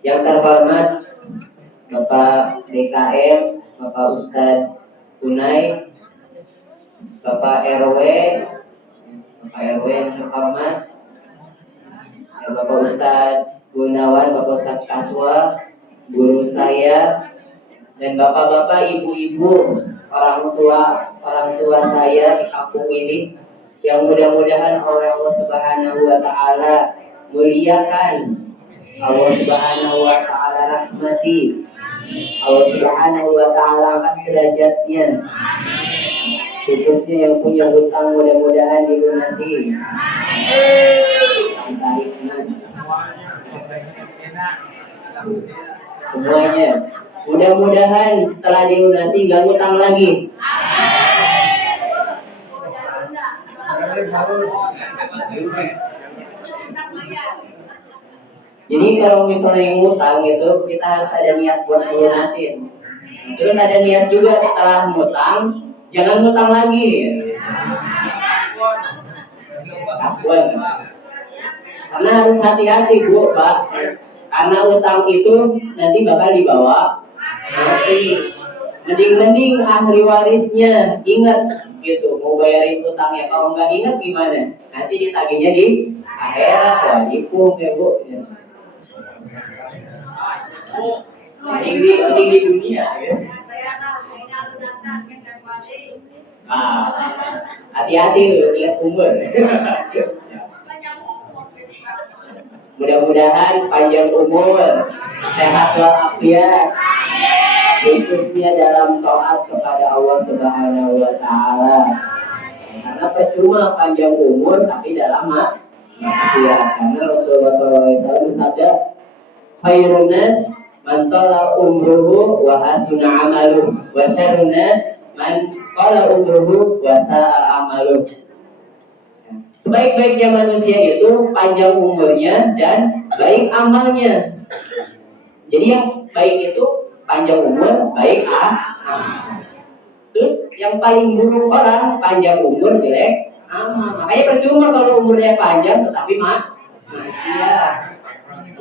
Yang terhormat Bapak DKM, Bapak Ustadz Unai, Bapak RW yang terhormat, Bapak Ustadz Gunawan, Bapak Ustadz Kaswa, guru saya, dan bapak-bapak, ibu-ibu, orang tua saya di kampung ini, yang mudah-mudahan oleh Allah Subhanahu wa Ta'ala muliakan, Allah Subhanahu wa Ta'ala rahmati, Allah Subhanahu wa Ta'ala angkat derajatnya, khususnya yang punya hutang mudah-mudahan dilunasi. Semuanya mudah-mudahan setelah dilunasi gak ngutang lagi. Jadi kalau misalnya ngutang itu kita harus ada niat buat melunasin. Terus ada niat juga setelah ngutang, jangan ngutang lagi. Kapuan. Karena harus hati-hati Bu, Pak. Karena utang itu nanti bakal dibawa nanti. Mending ahli warisnya ingat gitu, mau bayarin utangnya. Kalau nggak ingat gimana? Nanti ditagihnya di akhirat, wajib ya Bu. Mending di dunia ya. Nah, hati-hati lihat umur. Mudah-mudahan panjang umur, sehat walafiat, khususnya dalam taat kepada Allah Subhanahu wa Ta'ala. Karena percuma panjang umur tapi dalam maksiat. Karena Rasulullah SAW bersabda, "Khairun nas man tala umruhu wa hasuna amaluhu, wa syarrun nas man qala umruhu wa sa'a amaluhu." Sebaik-baiknya manusia itu panjang umurnya dan baik amalnya. Jadi yang baik itu panjang umur, baik amal. Terus yang paling buruk orang panjang umur, jelek amal. Makanya percuma kalau umurnya panjang tetapi maksiat.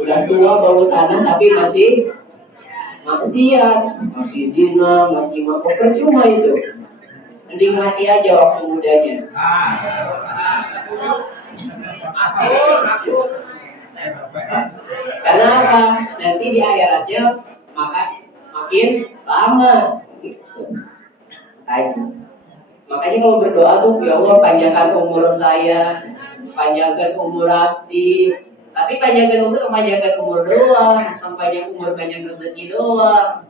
Udah tua bau tanah tapi masih maksiat, masih zina, masih mabuk, percuma itu. Mending mati aja waktu mudanya. Karena apa? Nanti di akhiratnya makin lama. Makanya kalau berdoa tuh, ya Allah panjangkan umur saya, panjangkan umur hati. Tapi panjangkan umur doang, bukan panjang umur banyak rezeki doang.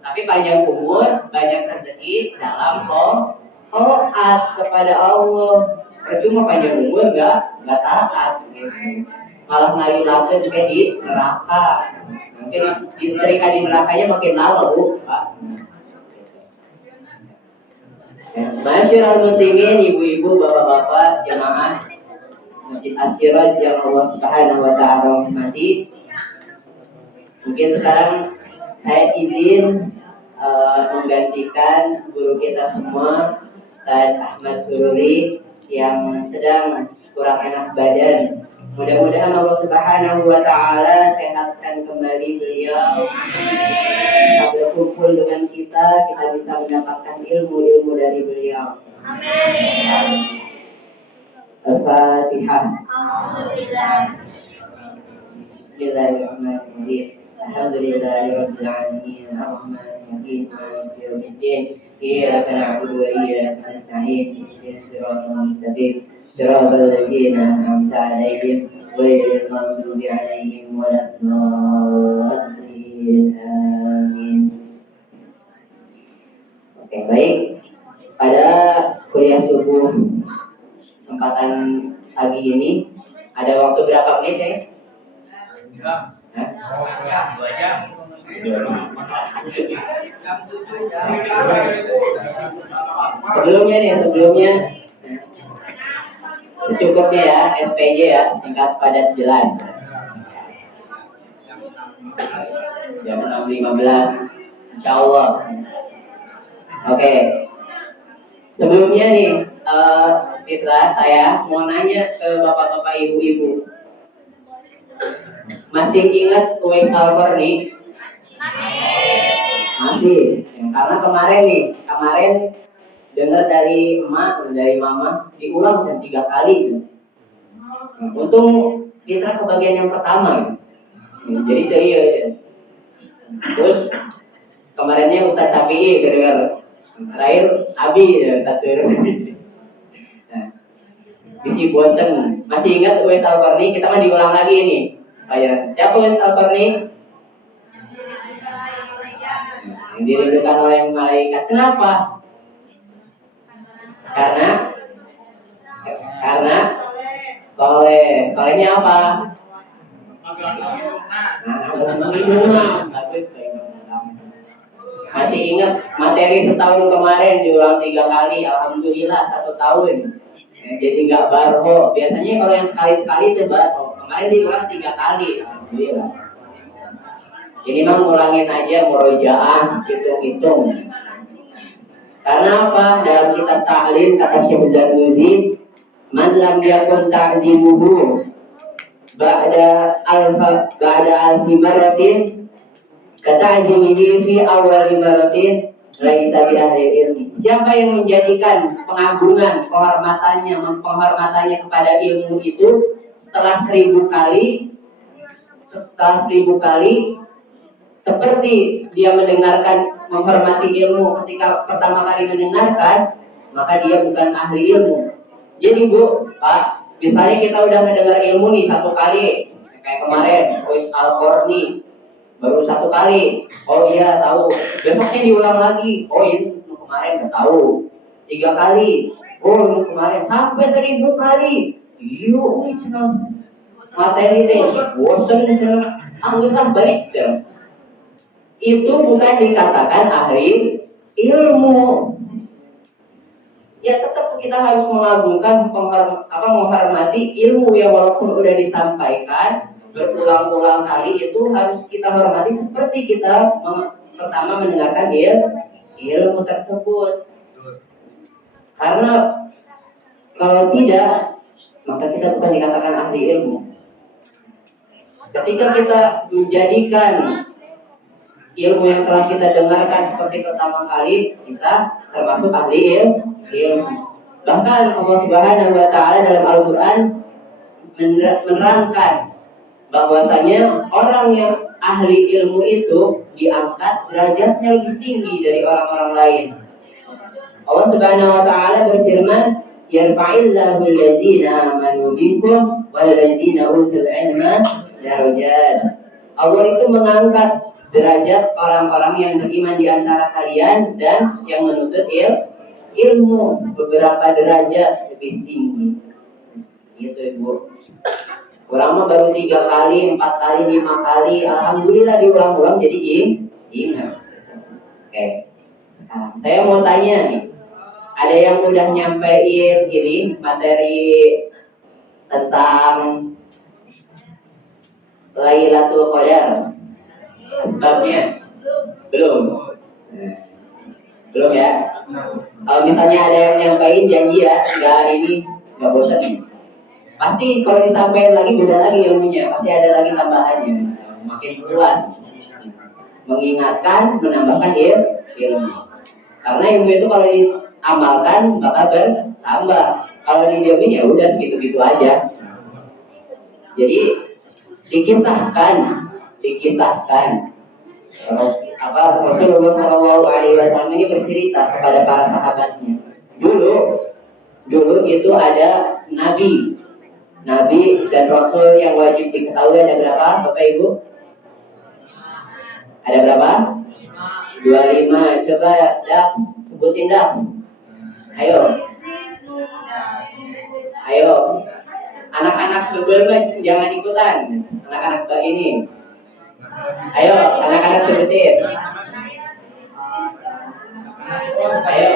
Tapi panjang umur, banyak rezeki dalam taat kepada Allah. Percuma panjang umur nggak taat, gitu. Malah ngari laki juga di neraka. Mungkin istrika di nerakanya makin lama Bu, Pak. Masyaallah muslimin, ibu-ibu, bapak-bapak, jemaah Masjid As-Siraj yang Allah Subhanahu wa Ta'ala rahmati. Mungkin sekarang saya izin menggantikan guru kita semua, Ustaz Ahmad Sururi, yang sedang kurang enak badan. Mudah-mudahan Allah Subhanahu wa Ta'ala sehatkan kembali beliau. Bisa berkumpul dengan kita bisa mendapatkan ilmu dari beliau. Amin. Al-Fatihah. Bismillahirrahmanirrahim. Alhamdulillahirabbil alamin, arrahmanirrahim, maliki yaumiddin. Iyyaka na'budu wa iyyaka nasta'in. Ihdinas siratal mustaqim. Siratal ladzina an'amta 'alaihim ghairil maghdubi 'alaihim waladdallin. Amin. Oke, baik. Pada kuliah subuh kesempatan pagi ini ada waktu berapa menit ya? 2 jam. Sebelumnya secukupnya ya, SPJ ya, singkat padat jelas. Jam 6.15 Insya Allah. Oke. Sebelumnya nih, Fitra, saya mau nanya ke bapak-bapak, ibu-ibu. Masih ingat Uwais Al-Qarni? Masih. Ya, karena kemarin dengar dari emak, dari mama, diulang 3 kali. Untung kita ke bagian yang pertama. Jadi serius. Terus kemarinnya Ustaz Syafi'i dengar. Terakhir Abi ya, satu. Nah, bisi bosen. Masih ingat Uwais Al-Qarni? Kita mah diulang lagi nih. Siapa Uwais Al-Qarni? Yang dirindukan oleh malaikat. Kenapa? Karena solehnya apa? Bagus. Masih ingat materi setahun kemarin diulang 3 kali, alhamdulillah 1 tahun. Jadi nggak barho. Biasanya kalau yang sekali-sekali itu barho. Kemarin diulang 3 kali, alhamdulillah. Ini mah ngulangin aja murojaah, hitung-hitung. Karena apa? Dalam kitab Ta'lim kata Syekh Zarnuzi, man lam yakun ta'zimuhu ba'da alfi maratin kata'zimihi fi awwali maratin laisa bi ahli ilmi. Siapa yang menjadikan pengagungan, penghormatannya kepada ilmu itu setelah 1000 kali seperti dia menghormati ilmu ketika pertama kali mendengarkan, maka dia bukan ahli ilmu. Jadi Bu, Pak, misalnya kita udah mendengar ilmu nih 1 kali, kayak kemarin Uwais Al-Qarni baru 1 kali, oh iya tahu. Besoknya diulang lagi, oh ini kemarin nggak tahu. 3 kali, oh kemarin sampai 1000 kali. Yuk, materi deh, bosan cenah, anggap balik cenah. Itu bukan dikatakan ahli ilmu. Ya tetap kita harus mengagungkan, menghormati ilmu yang walaupun udah disampaikan berulang-ulang kali, itu harus kita hormati seperti kita pertama mendengarkan ilmu tersebut. Karena kalau tidak, maka kita bukan dikatakan ahli ilmu. Ketika kita menjadikan ilmu yang telah kita dengarkan seperti pertama kali, kita termasuk ahli ilmu. Bahkan Allah Subhanahu wa Ta'ala dalam Al-Quran menerangkan bahwasanya orang yang ahli ilmu itu diangkat derajatnya lebih tinggi dari orang-orang lain. Allah Subhanahu wa Ta'ala berfirman, yarfa'illahu alladzina amanu minkum walladzina utul ilma darajat. Allah itu mengangkat derajat orang-orang yang beriman di antara kalian dan yang menuntut ilmu beberapa derajat lebih tinggi. Gitu Ibu. Kurang mah baru 3 kali, 4 kali, 5 kali, alhamdulillah diulang-ulang jadi ingat. Oke. Nah, saya mau tanya nih, ada yang udah nyampein ini materi tentang Lailatul Qadar? Sebabnya belum ya. Kalau misalnya ada yang nyampain janji ya, nggak hari ini nggak bosan nih. Pasti kalau disampaikan lagi beda lagi ilmunya, pasti ada lagi tambahannya, makin luas. Mengingatkan, menambahkan ilmu. Karena ilmu itu kalau diamalkan bakal bertambah. Kalau didiamin ya udah segitu-gitu aja. Jadi dikisahkan Rasulullah SAW ini bercerita kepada para sahabatnya. Dulu itu ada nabi dan rasul yang wajib diketahui ada berapa, Bapak Ibu? Ada berapa? 25. Coba Dax, sebutin Dax. Ayo. Anak-anak bebel jangan ikutan. Anak-anak ini. Ayo, anak-anak sebutin. Ayo.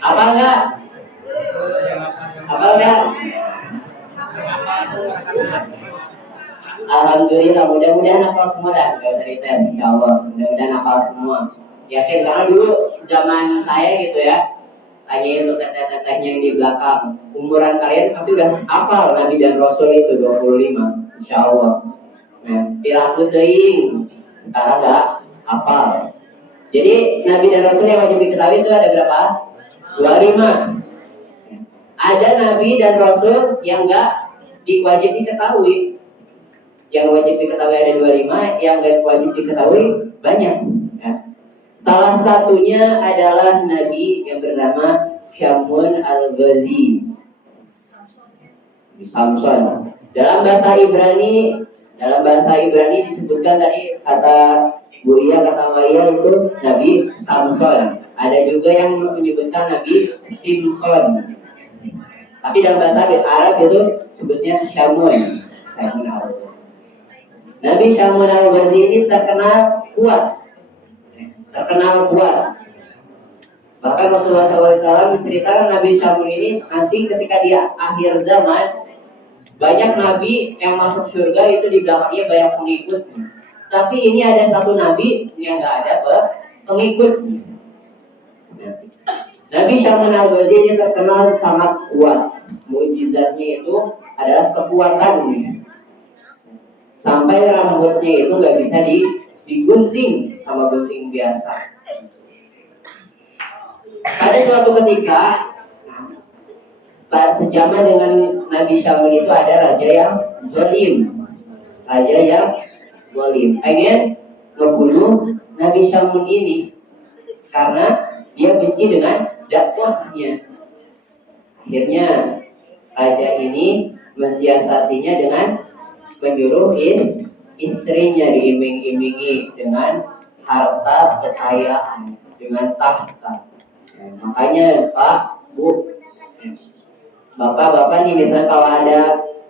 Apa enggak? Alhamdulillah, mudah-mudahan hafal semua dah. Gak usah dites, insyaallah. Mudah-mudahan hafal semua. Yakin, karena dulu zaman saya gitu ya, tanyain tuh teteh-tetehnya yang di belakang. Umuran kalian pasti udah hafal Nabi dan Rasul itu 25, insya Allah. Nah, piraku teuing sekarang nggak hafal. Jadi Nabi dan Rasul yang wajib diketahui itu ada berapa? 25. Ada Nabi dan Rasul yang nggak wajib diketahui. Yang wajib diketahui ada 25, yang nggak wajib diketahui banyak. Ya. Salah satunya adalah Nabi yang bernama Syamun al-Ghazi. Samson. Dalam bahasa Ibrani disebutkan tadi kata Buya, kata Maya itu Nabi Samson. Ada juga yang menyebutkan Nabi Simson. Tapi dalam bahasa Arab itu sebutnya Syamun. Nabi Syamun al-Ghazi ini terkenal kuat. Bahkan Rasulullah SAW menceritakan Nabi Syamun ini nanti ketika dia akhir zaman, banyak nabi yang masuk surga itu di belakangnya banyak pengikut. Tapi ini ada satu nabi yang nggak ada pengikut. Nabi Syamun al-Ghazi ini terkenal sangat kuat. Mukjizatnya itu adalah kekuatannya. Sampai rambutnya itu nggak bisa digunting sama gunting biasa. Pada suatu ketika, sejaman dengan Nabi Syamun itu ada raja yang zalim. Pengen membunuh Nabi Syamun ini karena dia benci dengan dakwahnya. Akhirnya raja ini mensiasatinya dengan menyuruh istrinya diiming-imingi dengan harta kekayaan, dengan tahta. Makanya Pak, Bu, Bapak-bapak nih, misalnya kalau ada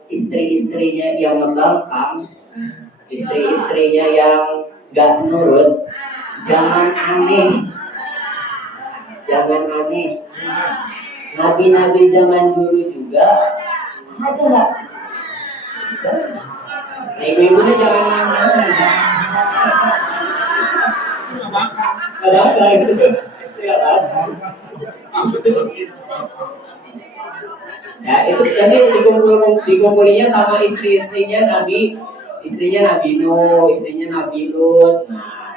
istri-istrinya yang membangkang, istri-istrinya yang gak nurut, jangan aneh. Nabi-nabi zaman dulu juga ada nggak? Ibu-ibunya jangan aneh. Ada apa gitu? Ya itu jadi dikumpulinya sama istrinya Nabi Nuh, istrinya Nabi Lut. Nah,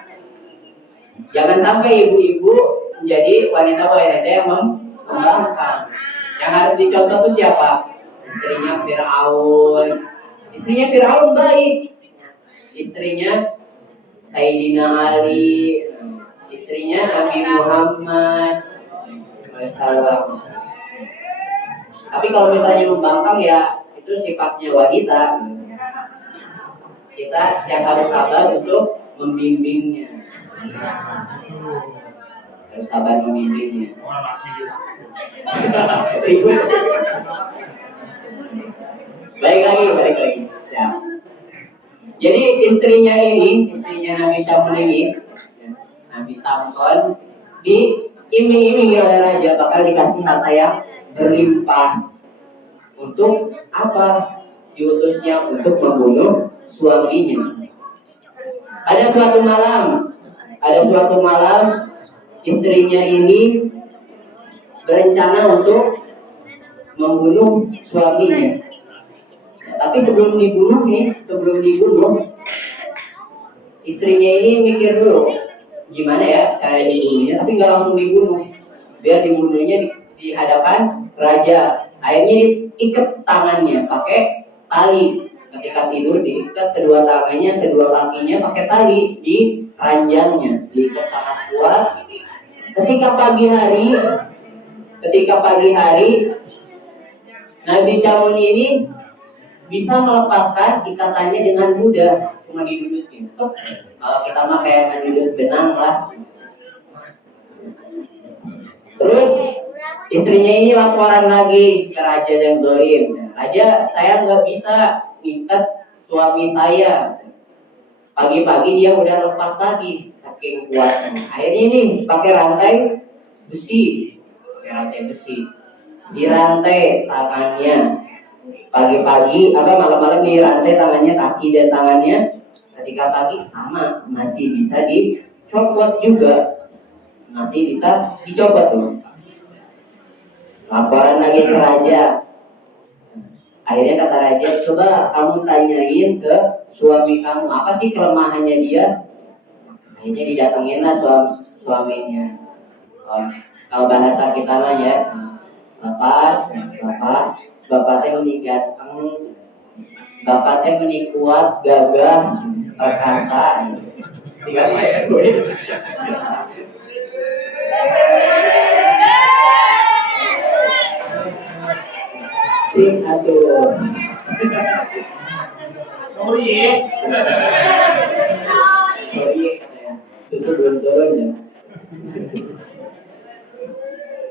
jangan sampai ibu-ibu menjadi wanita-wanita yang membangkang. Yang harus dicontoh itu siapa? Istrinya Fir'aun baik. Istrinya Sayyidina Ali, istrinya Nabi Muhammad SAW. Tapi kalau misalnya membangkang ya itu sifatnya wanita. Kita yang harus sabar untuk membimbingnya. Baik lagi. Ya. Jadi istrinya Nabi Syamun ini, Nabi Samson, diiming-imingi oleh raja bakal dikasih harta yang berlimpah. Untuk apa? Diutusnya untuk membunuh suaminya. Ada suatu malam istrinya ini berencana untuk membunuh suaminya. Tapi sebelum dibunuh, istrinya ini mikir dulu gimana ya cara dibunuhnya, tapi nggak langsung dibunuh. Biar dibunuhnya di hadapan raja. Akhirnya diikat tangannya pakai tali. Ketika tidur diikat kedua tangannya, kedua kakinya pakai tali di ranjangnya, diikat sangat kuat. Ketika pagi hari Nabi Syamun ini bisa melepaskan ikatannya dengan mudah, cuma didudukin. Kalau kita mah kayak ngeduduk benang lah. Terus istrinya ini laporan lagi ke raja yang zalim. Raja, saya nggak bisa ikat suami saya. Pagi-pagi dia udah lepas lagi, saking kuatnya. Akhirnya ini pakai rantai besi, dirantai tangannya. Pagi-pagi malam-malam dirantai tangannya, kaki dan tangannya. Ketika pagi sama masih bisa dicopot juga, masih bisa dicopot tuh. Laporan lagi ke raja. Akhirnya kata raja, coba kamu tanyain ke suami kamu, apa sih kelemahannya dia? Akhirnya didatengin lah suaminya. Kalau bahasa kita mah ya, bapak teh menik ganteng, bapak teh menik kuat, gagah, perkasa. Siapa ya? Aduh. Sorry ya. Itu belum turun ya.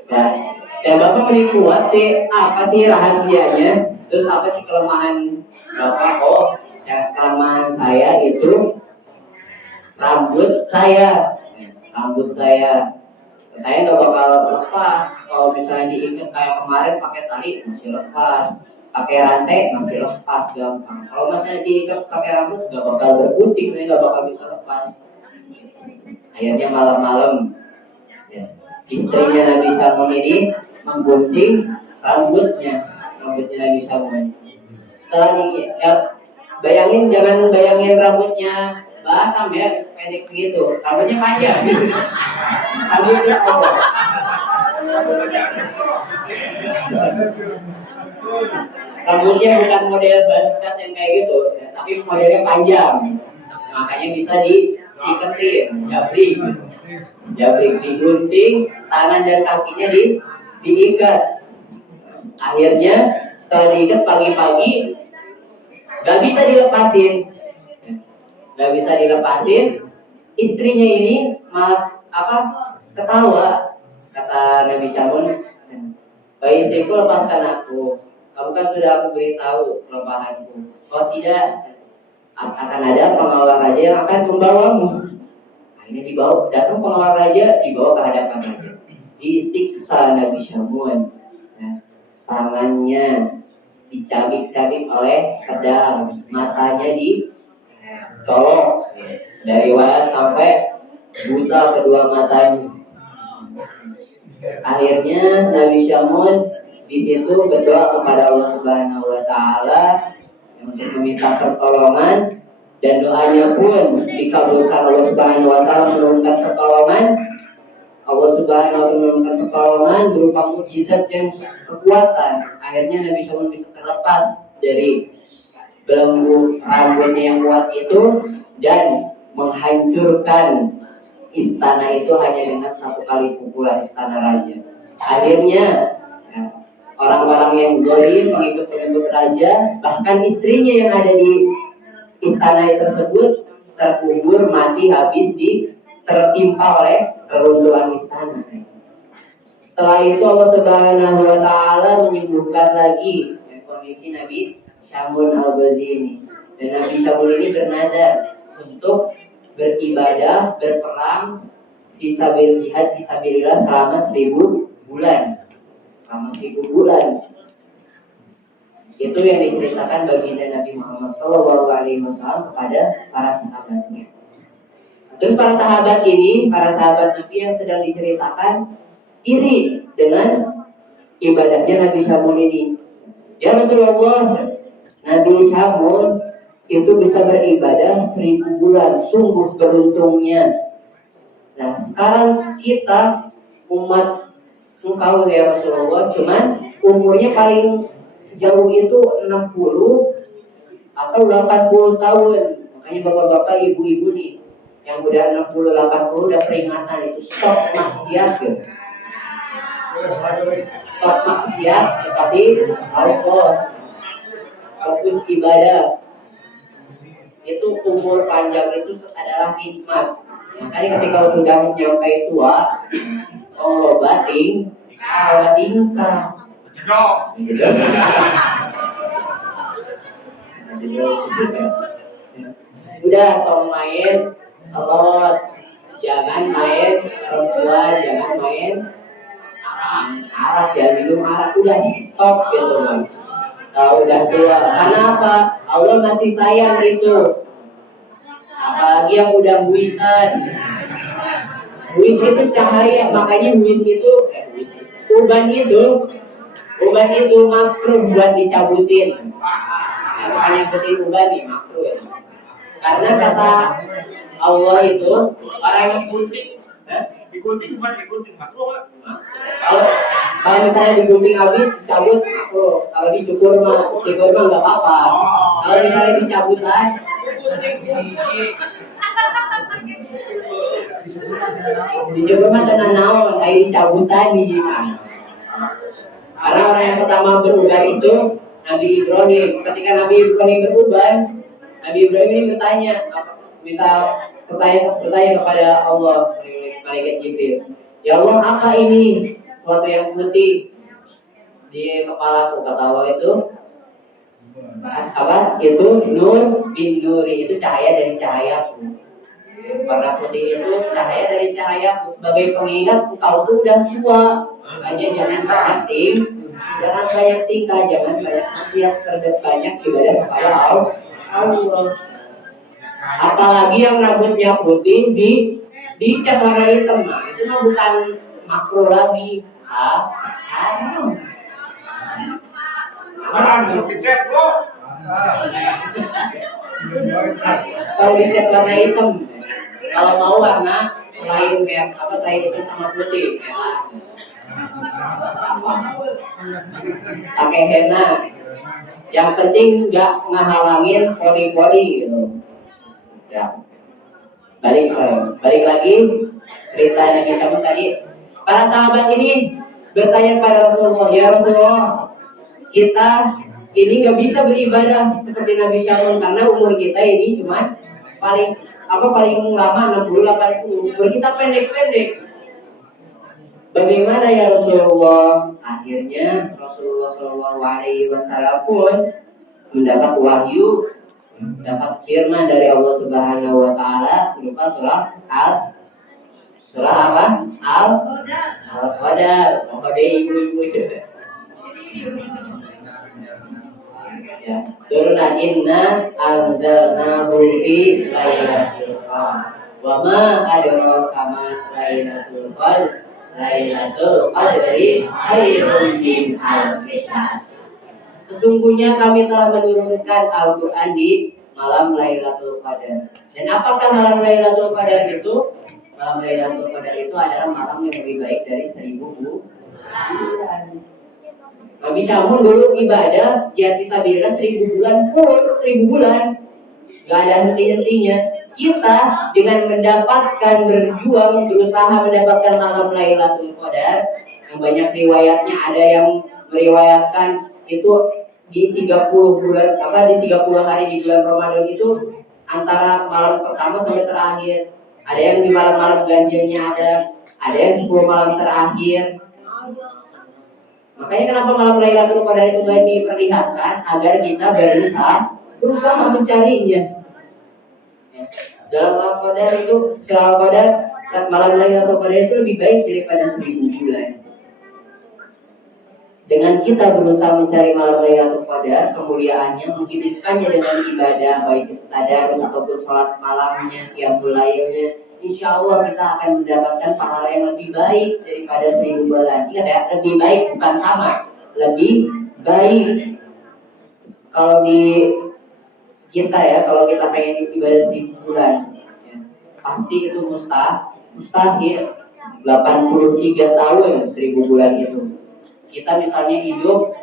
Nah, dan bapak menik kuat sih, apa sih rahasianya? Terus apa sih kelemahan bapak? Oh, yang kelemahan saya itu rambut saya. Rambut saya nggak bakal lepas. Kalau misalnya diikat kayak kemarin pakai tali masih lepas, pakai rantai masih lepas gampang. Kalau misalnya diikat pakai rambut nggak bakal berputing, saya nggak bakal bisa lepas. Akhirnya malam-malam ya, istrinya Nabi Samun ini menggunting rambutnya Nabi Samun. Setelah ya, jangan bayangin rambutnya Batam ya, pendek gitu, rambutnya panjang. Rambutnya apa? Rambutnya bukan model basket yang kayak gitu, ya, tapi modelnya panjang. Makanya bisa diiketin, jabrik, digunting, tangan dan kakinya diikat. Akhirnya setelah diikat pagi-pagi, gak bisa dilepasin. Istrinya ini malah ketawa. Kata Nabi Syamun, baik istriku, lepaskan aku. Kamu kan sudah aku beritahu kelemahanku. Oh tidak, akan ada pengawal raja yang akan membawamu. Nah, ini datang pengawal raja, dibawa ke hadapan raja. Disiksa Nabi Syamun. Nah, tangannya dicabik-cabik oleh pedang, matanya dicolok dari wajah sampai buta kedua matanya. Akhirnya Nabi Syamun di situ berdoa kepada Allah Subhanahu wa taala untuk meminta pertolongan, dan doanya pun dikabulkan. Allah Subhanahu wa taala menurunkan pertolongan. Allah Subhanahu wa taala menurunkan pertolongan berupa mukjizat dan kekuatan. Akhirnya Nabi Syamun bisa terlepas dari belenggu rambutnya yang kuat itu dan menghancurkan istana itu hanya dengan satu kali pukulan istana raja. Akhirnya ya, orang-orang yang zalim, pengikut-pengikut raja, bahkan istrinya yang ada di istana tersebut terkubur mati habis tertimpa oleh reruntuhan istana. Setelah itu Allah Subhanahu wa taala menyembuhkan lagi kondisi Nabi Syamun al-Ghazini. Dan Nabi Syamun ini bernazar untuk beribadah, berperang fisabilillah selama 1000 bulan. Itu yang diceritakan baginda Nabi Muhammad SAW kepada para sahabatnya. Terus para sahabat Nabi yang sedang diceritakan iri dengan ibadahnya Nabi Syamun ini. Ya Rasulullah, Nabi Syamun itu bisa beribadah 1000 bulan, sungguh beruntungnya. Nah sekarang kita umat engkau ya Rasulullah, cuman umurnya paling jauh itu 60 atau 80 tahun. Makanya bapak-bapak, ibu-ibu nih yang udah 60-80 udah peringatan itu stop maksiat ya. Stop maksiat, tetapi Allah fokus ibadah. Itu umur panjang itu adalah nikmat. Makanya ketika sudah sampai tua, Allah bating, Allah tingkah. Udah tolong main salot, jangan main perempuan, jangan main arak, jangan minum arak, udah stop gitu kan. Udah tua. Karena apa? Allah masih sayang itu. Apalagi yang udah buisan. Buis itu cahaya, makanya buis itu urban itu Uban itu makruh buat dicabutin. Nah, bukan ngikutin uban nih, makruh ya. Karena kata Allah itu orang yang gunting, digunting bukan digunting makruh. Kalau misalnya digunting habis cabut makruh. Kalau dicukur mah nggak apa-apa. Kalau misalnya dicabut aja, dicukur mah tenan naon, kayak dicabut tadi. Karena orang yang pertama beruban itu Nabi Ibrahim. Ketika Nabi Ibrahim beruban, Nabi Ibrahim ini minta bertanya kepada Allah, malaikat Jibril. Ya Allah, apa ini? Suatu yang putih di kepalaku, kata Allah itu apa? Itu nur bin nuri, itu cahaya dari cahayaku. Warna putih itu cahaya dari cahayaku. Sebagai pengingat engkau itu udah tua, makanya jangan banyak tingkah, jangan banyak maksiat, banyak ibadah kepada Allah. Apalagi yang rambutnya putih dicat warna hitam, nah itu mah bukan makruh lagi, haram. Kalau dicat warna hitam, kalau mau warna selain itu sama putih, pakai henna. Yang penting nggak ngehalangin pori-pori gitu. Ya. Balik lagi cerita Nabi Muhammad tadi. Para sahabat ini bertanya kepada Rasulullah, ya Rasulullah, kita ini nggak bisa beribadah seperti Nabi Muhammad karena umur kita ini cuma paling lama 60-80, umur kita pendek-pendek. Bagaimana ya Rasulullah? Akhirnya Rasulullah Shallallahu Alaihi Wasallam pun mendapat wahyu, dapat firman dari Allah Subhanahu Wa Taala berupa surah apa? Al-Qadar. Ibu-ibu sudah. Ya. Turna inna anzalnahu fi lailatul qadar. Wa ma adraka ma lailatul qadar. Lailatul Qadri khairun min alfi syahr. Sesungguhnya kami telah menurunkan Al-Qur'an di malam Lailatul Qadar. Dan apakah malam Lailatul Qadar itu? Malam Lailatul Qadar itu adalah malam yang lebih baik dari 1000 bulan. Nabi Syamun dulu ibadah jihad fisabilillah 1000 bulan, 1000 bulan. Gak ada henti-hentinya. Kita dengan berjuang, berusaha mendapatkan malam Lailatul Qadar, yang banyak riwayatnya, ada yang meriwayatkan itu di 30 hari di bulan Ramadan itu antara malam pertama sampai terakhir. Ada yang di malam-malam ganjilnya ada yang 10 malam terakhir. Makanya kenapa malam Lailatul Qadar itu diperlihatkan agar kita berusaha mencarinya. Dalam Al-Qadar itu, Al-Qadar malam Lailatul Qadar itu lebih baik daripada 1000 bulan. Dengan kita berusaha mencari malam Lailatul Qadar, kemuliaannya, menghidupkannya dengan ibadah, baik itu tadarus ataupun sholat malamnya, qiyamul lailnya, insya Allah kita akan mendapatkan pahala yang lebih baik daripada 1000 bulan. Ingat ya, lebih baik bukan sama, lebih baik. Kalau di kita ya, kalau kita pengen ibadah 1000 bulan, ya, pasti itu mustahil 83 tahun 1000 bulan itu. Kita misalnya hidup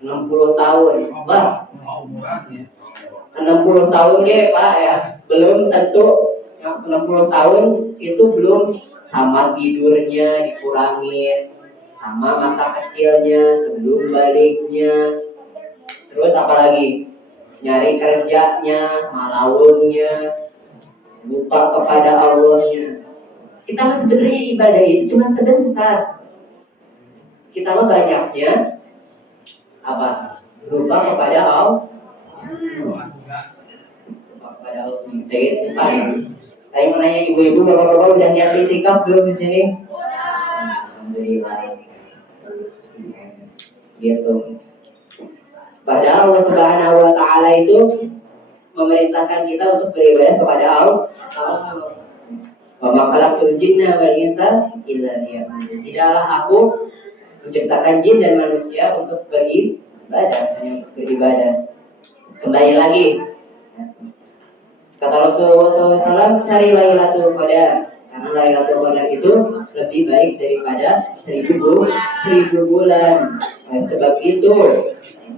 60 tahun, 60 tahun ya Pak ya, belum tentu 60 tahun itu belum sama tidurnya dikurangin, sama masa kecilnya sebelum baliknya, terus apalagi nyari kerjanya, malawungnya, lupa kepada Allahnya. Kita sebenarnya ibadah itu cuma sebentar. Kita mah banyaknya apa? Lupa kepada Allah. Saya mau nanya ibu-ibu, bapak-bapak udah niat itikaf belum di sini? Alhamdulillah. Gitu. Padahal Allah Subhanahu Wa Taala itu memerintahkan kita untuk beribadah kepada Allah. Wa ma khalaqtul jinna wal insa illa liya'budun. Tidaklah aku menciptakan jin dan manusia untuk beribadah, hanya untuk beribadah. Kembali lagi, kata Rasulullah SAW, cari Lailatul Qadar, karena Lailatul Qadar itu lebih baik daripada 1000 bulan. Nah, sebab itu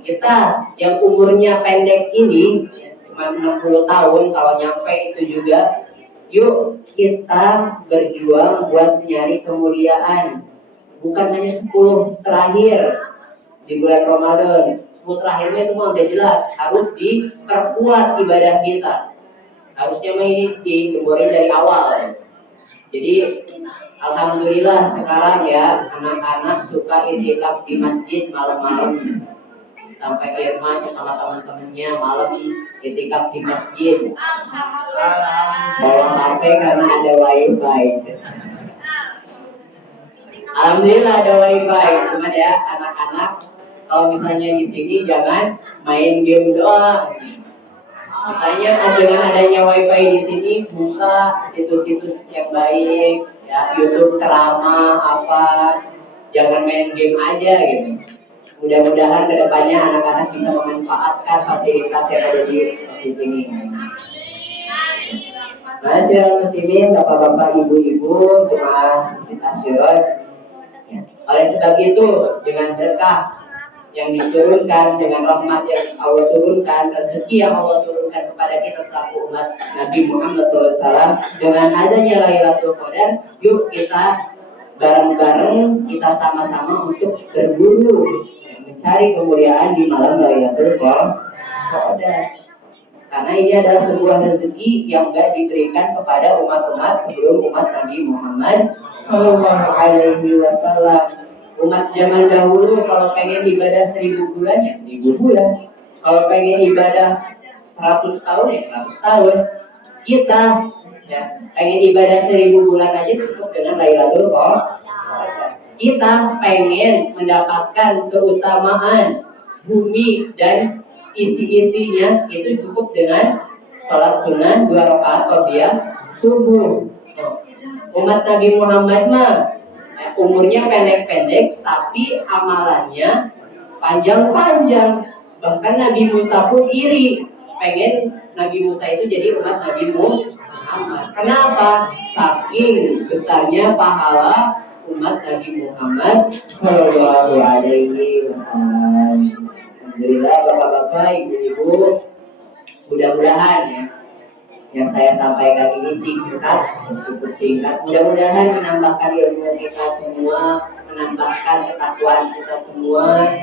kita yang umurnya pendek ini cuma 60 tahun, kalau nyampe itu juga, yuk kita berjuang buat nyari kemuliaan. Bukan hanya 10 terakhir di bulan Ramadan. 10 terakhirnya itu mah udah jelas harus diperkuat ibadah kita. Harusnya ini dimulai dari awal. Jadi alhamdulillah sekarang ya anak-anak suka iktikaf di masjid malam-malam. Sampai Irma sama teman-temannya malam iktikaf di masjid. Bawa HP karena ada wifi. Alhamdulillah ada wifi. Cuma ya anak-anak kalau misalnya di sini jangan main game doang. Misalnya dengan adanya wifi di sini buka situs-situs yang baik, ya YouTube ceramah apa, jangan main game aja gitu. Mudah-mudahan kedepannya anak-anak bisa memanfaatkan fasilitas yang ada di sini. Masyaallah muslimin, bapak-bapak, ibu-ibu, jemaah Asyura. Oleh sebab itu, dengan berkah yang diturunkan, dengan rahmat yang Allah turunkan, rezeki yang Allah turunkan kepada kita selaku umat Nabi Muhammad SAW, dengan adanya Lailatul Qadar, yuk kita bareng-bareng, kita sama-sama untuk berburu mencari kemuliaan di malam Lailatul Qadar. Karena ini adalah sebuah rezeki yang gak diberikan kepada umat-umat sebelum umat Nabi Muhammad SAW. Umat zaman dahulu kalau pengen ibadah 1000 bulan ya 1000 bulan. Kalau pengen ibadah 100 tahun ya 100 tahun. Kita ya, pengen ibadah 1000 bulan aja cukup dengan Lailatul Qadar. Kita pengen mendapatkan keutamaan bumi dan isi-isinya itu cukup dengan sholat sunnah 2 rakaat qobliyah subuh. Umat Nabi Muhammad mah umurnya pendek-pendek tapi amalannya panjang-panjang. Bahkan Nabi Musa pun iri pengen Nabi Musa itu jadi umat Nabi Muhammad. Kenapa? Saking besarnya pahala umat Nabi Muhammad Shallallahu Alaihi Wasallam. Alhamdulillah bapak-bapak, ibu-ibu, mudah-mudahan ya yang saya sampaikan ini singkat, cukup singkat. Mudah-mudahan menambahkan ilmu kita semua, menambahkan ketakwaan kita semua,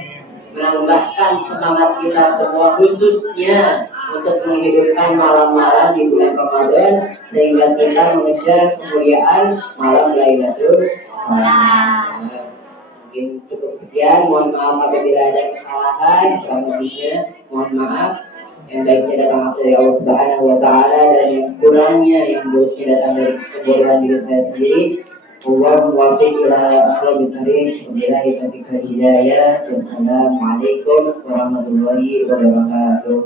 menambahkan semangat kita semua, khususnya untuk menghidupkan malam-malam di bulan Ramadan, sehingga kita mengejar kemuliaan malam Lailatul Qadar. Mungkin cukup sekian. Mohon maaf apabila ada kesalahan, selanjutnya mohon maaf. Yang baiknya datang dari Allah Subhanahu wa Ta'ala, dan yang kurangnya yang buruknya datang dari kebodohan diri saya sendiri. Allahumma waffiq ila aqwamit thariq, wabillahi taufiq wal hidayah. Wassalamualaikum warahmatullahi wabarakatuh.